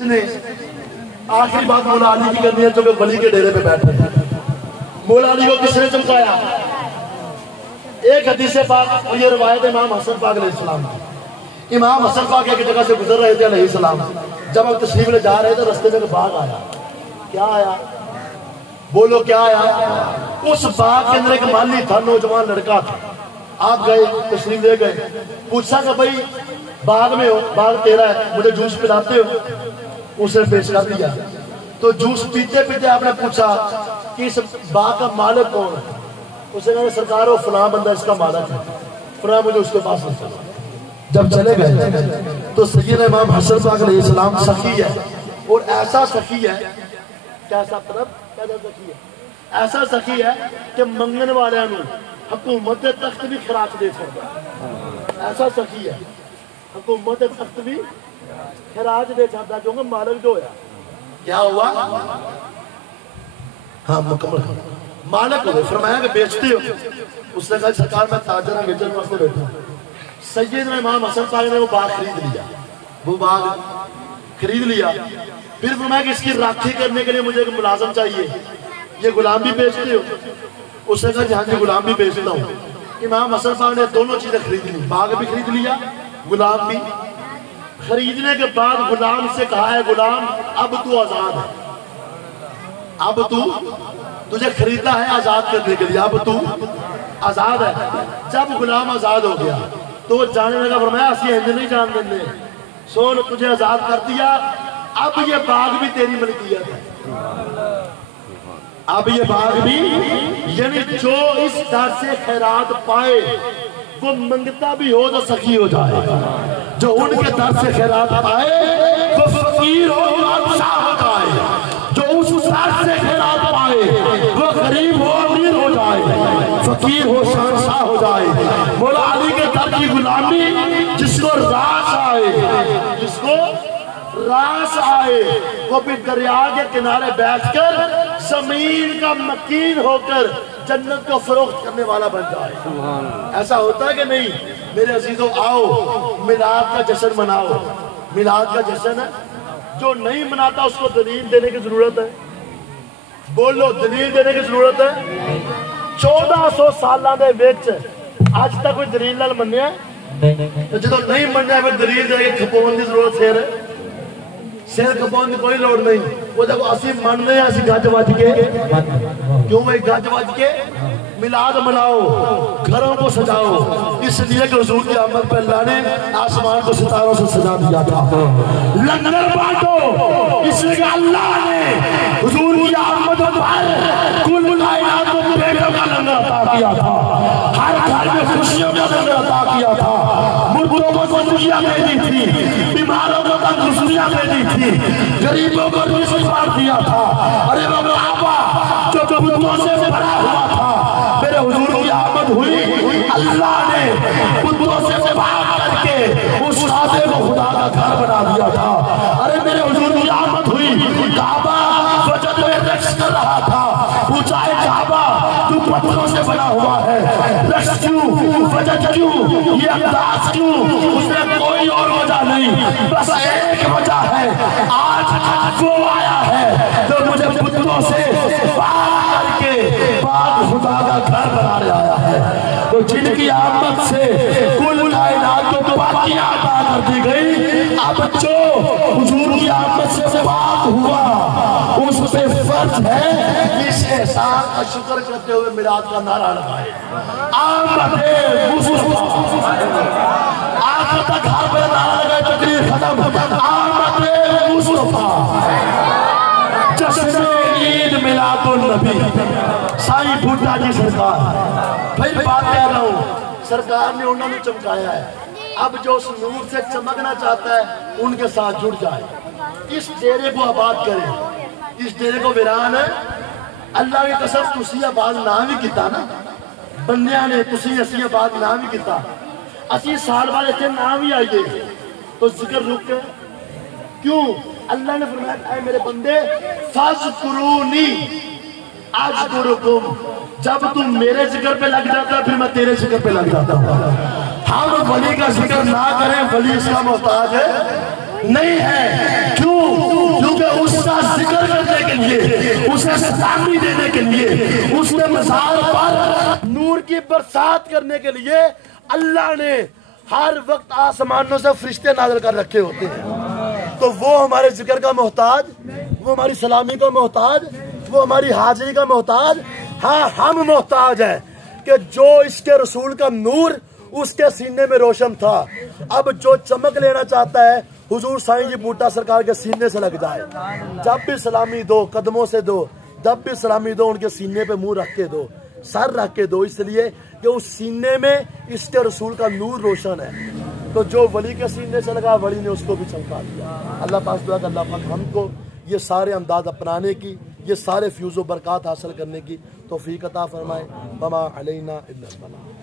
ने आखिरी बात मौला अली की करनी है, जो कि वली के डेरे पे बैठे हैं। मौला अली को किसने चमकाया? एक हदीस पाक और ये रवायत इमाम हसन पाक अलैहिस्सलाम की। इमाम हसन पाक एक जगह से गुजर रहे थे अलैहिस्सलाम, जब हम तशरीफ ले जा रहे थे रास्ते में बाघ आया। क्या आया? बोलो क्या आया? उस बाघ के अंदर एक माली था, नौजवान लड़का था। आप गए, तशरीफ ले गए, पूछा कि भाई बाग में हो, बाग तेरा है, मुझे जूस पिलाते हो? उसने पेश कर दिया। तो जूस पीते पीते आपने पूछा कि इस बाग का मालिक कौन है? उसने कहा सरकार वो फलां बंदा इसका मालिक है, फलां मुझे उसके पास ले चलो। जब चले गए तो सैयदना इमाम हसन पाक अलैहिस्सलाम सखी है, और ऐसा सखी है, कैसा तरफ कैसा सखी है, ऐसा सखी है कि मंगन वाले हुकूमत तख्त भी खराच दे सकता। ऐसा सखी है, हुकूमत तख्त भी खराज दे सकता, क्योंकि मालिक जो है क्या हुआ? हाँ मुकम्मल मालिक हो गए। फरमाया कि बेचते हो? उसने कहा सरकार मैं ताजर हूं, बेचने वास्ते बैठा हूं। सैयदना इमाम हसन पाक ने वो बाग खरीद लिया, वो बाग खरीद लिया। फिर फरमाया कि इसकी राखी करने के लिए मुझे एक मुलाजिम चाहिए, ये गुलाम भी बेचते हो? उसने कहा हाँ जी गुलाम भी बेचता हूँ। इमाम हसन पाक ने दोनों चीजें खरीद ली, बाग भी खरीद लिया, गुलाम भी। खरीदने के बाद गुलाम से कहा है गुलाम अब तू आजाद है, अब तू तुझे खरीदा है आजाद करने के लिए, अब तू आजाद है। जब गुलाम आजाद हो गया तो वो जाने लगा, फरमाया असि हिंद नहीं जान देंगे, सोन तुझे आजाद कर दिया, अब ये बाग भी तेरी मलकियत है, अब ये बाग भी। यानी जो इस दर से खैरात पाए वो मंगता भी हो तो सखी हो जाए, जो उनके दर से खैरात पाए वो फकीर हो बादशाह हो जाए, जो उस दर से खैरात पाए वो गरीब हो अमीर हो जाए, फकीर हो शहंशाह हो जाए। मौला अली के दर की गुलामी जिसको रास आए, जिसको रास आए, वो भी दरिया के किनारे बैठकर जमीन का मकीन होकर जन्नत को फरोख्त करने वाला बन जाए। ऐसा होता है कि नहीं? मेरे अजीजों आओ मिलाद का जश्न मनाओ। मिलाद का जश्न है, जो नहीं मनाता उसको दलील देने की जरूरत है। बोलो दलील देने की जरूरत है। 1400 साल दे विच आज तक कोई दलील नाल मन्निया? जो नहीं मन्निया फिर दलील दे के खपाउण की जरूरत फिर सिर खपाउण की कोई लोड़ नहीं। वो देखो असि मनते हैं, असि गज वज के, क्यों भाई गज वज के मिलाद मनाओ, घरों को सजाओ, इसलिए कि हुजूर की आमद पर अल्लाह ने आसमान को सितारों से सजा दिया था। लंगर बांटो, इसलिए अल्लाह ने हुजूर की आमद पर कुल कायनात को पेटों का लंगर अता किया था, हर घर में खुशियों का लंगर अता किया था, मुर्दों को जिंदगियां दे दी थी, बीमारों को तंदुरुस्तियां दे दी थी, गरीबों को रिज़्क़ बांट दिया था। अरे बाबा आपा जो बुतों से भरा हुआ था, मेरे हुजूर की आमद हुई, अल्लाह ने बुतों से पाक करके उस काबे को खुदा का घर बना दिया था। अरे मेरे हुजूर की आमद हुई, काबा वजद में रक्स कर रहा था, पूछा है काबा तू पत्थरों से बना हुआ है, रक्स क्यों, वजद क्यों, ये अंदाज क्यों? उसमें कोई और वजह नहीं, बस एक वजह है, आज वो आया है तो मुझे बुतों से पाक करके पाक खुदा का घर बनाने आया है। तो जिनकी आमद से कुल कायनात को पाकियां अता कर दी गई, अब जो हुजूर की आमद से पाक हुआ उस पे फर्ज है इस एहसान का शुक्र करते हुए मिलाद का नारा लगाए। आमद मुस्तफा, आखिर तक घर पे नारा लगाए, तकरीर खत्म। आमद मुस्तफा, जश्न ईद मिलादुन नबी, साईं भुट्टा जी सरकार। भाई बात कह रहा हूँ, सरकार ने उन्होंने चमकाया है, अब जो उस नूर से चमकना चाहता है उनके साथ जुड़ जाए, इस डेरे को आबाद करे, इस डेरे को वीरान है। अल्लाह की कसम तुसी आबाद ना भी किया ना बंदियां ने, तुसी असी आबाद ना भी किया, असी साल बाद इतने ना भी आइए तो जिक्र रुक गए। क्यों? अल्लाह ने फरमाया ऐ मेरे बंदे फज़कुरूनी अज़कुरुकुम, जब तुम मेरे जिक्र पे लग जाता है फिर मैं तेरे जिक्र पे लग जाता हूँ। हम वली का जिक्र ना करें, वली इसका मोहताज है नहीं है। क्यों? उसे सलामी देने के लिए, उसके मज़ार पर नूर की बरसात करने के लिए अल्लाह ने हर वक्त आसमानों से फरिश्ते नाज़िल कर रखे होते हैं। तो वो हमारे जिक्र का मोहताज, वो हमारी सलामी का मोहताज, वो हमारी हाजिरी का मोहताज। हाँ, हम मोहताज हैं कि जो इसके रसूल का नूर उसके सीने में रोशन था, अब जो चमक लेना चाहता है हुजूर साईं जी बूटा सरकार के सीने से लग जाए। जब भी सलामी दो, कदमों से दो, जब भी सलामी दो उनके सीने पे मुंह रख के दो, सर रख के दो, इसलिए कि उस सीने में इसके रसूल का नूर रोशन है। तो जो वली के सीने से लगा, वली ने उसको भी चमका दिया। अल्लाह पाक दुआ अल्लाह पाक हमको ये सारे अंदाज अपनाने की, ये सारे फ्यूज़ व बरक़ात हासिल करने की तौफ़ीक़ अता फरमाए। वमा अलैना इल्लल बलाग।